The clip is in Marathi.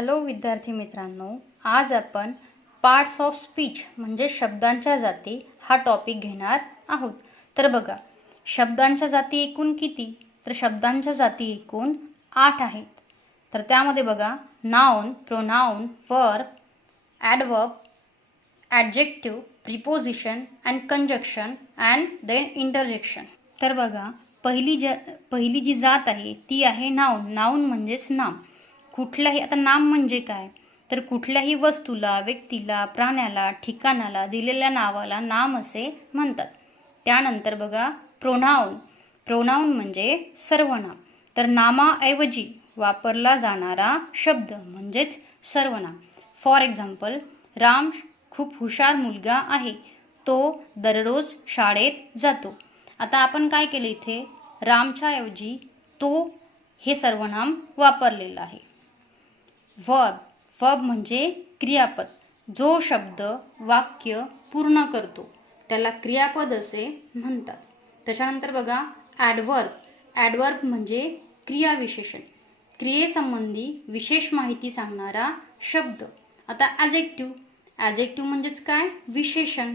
हॅलो विद्यार्थी मित्रांनो, आज आपण पार्ट्स ऑफ स्पीच म्हणजे शब्दांच्या जाती हा टॉपिक घेणार आहोत. तर बघा, शब्दांच्या जाती एकूण किती? तर शब्दांच्या जाती एकूण 8 आहेत. तर त्यामध्ये बघा, noun, pronoun, verb, adverb, adjective, preposition and conjunction and then interjection. तर बघा, पहिली जी जात आहे ती आहे नाउन. नाउन म्हणजेच नाम. कुठल्याही, आता नाम म्हणजे काय, तर कुठल्याही वस्तूला, व्यक्तीला, प्राण्याला, ठिकाणाला दिलेल्या नावाला नाम असे म्हणतात. त्यानंतर बघा प्रोनाउन. प्रोनाउन म्हणजे सर्वनाम. तर नामाऐवजी वापरला जाणारा शब्द म्हणजेच सर्वनाम. फॉर एक्झाम्पल, राम खूप हुशार मुलगा आहे, तो दररोज शाळेत जातो. आता आपण काय केलं, इथे रामच्या ऐवजी तो हे सर्वनाम वापरलेलं आहे. वर्ब. वर्ब म्हणजे क्रियापद. जो शब्द वाक्य पूर्ण करतो त्याला क्रियापद असे म्हणतात. त्याच्यानंतर बघा ॲडवर्ब. ॲडवर्ब म्हणजे क्रियाविशेषण. क्रियेसंबंधी विशेष माहिती सांगणारा शब्द. आता ॲजेक्टिव्ह. ॲजेक्टिव्ह म्हणजेच काय, विशेषण.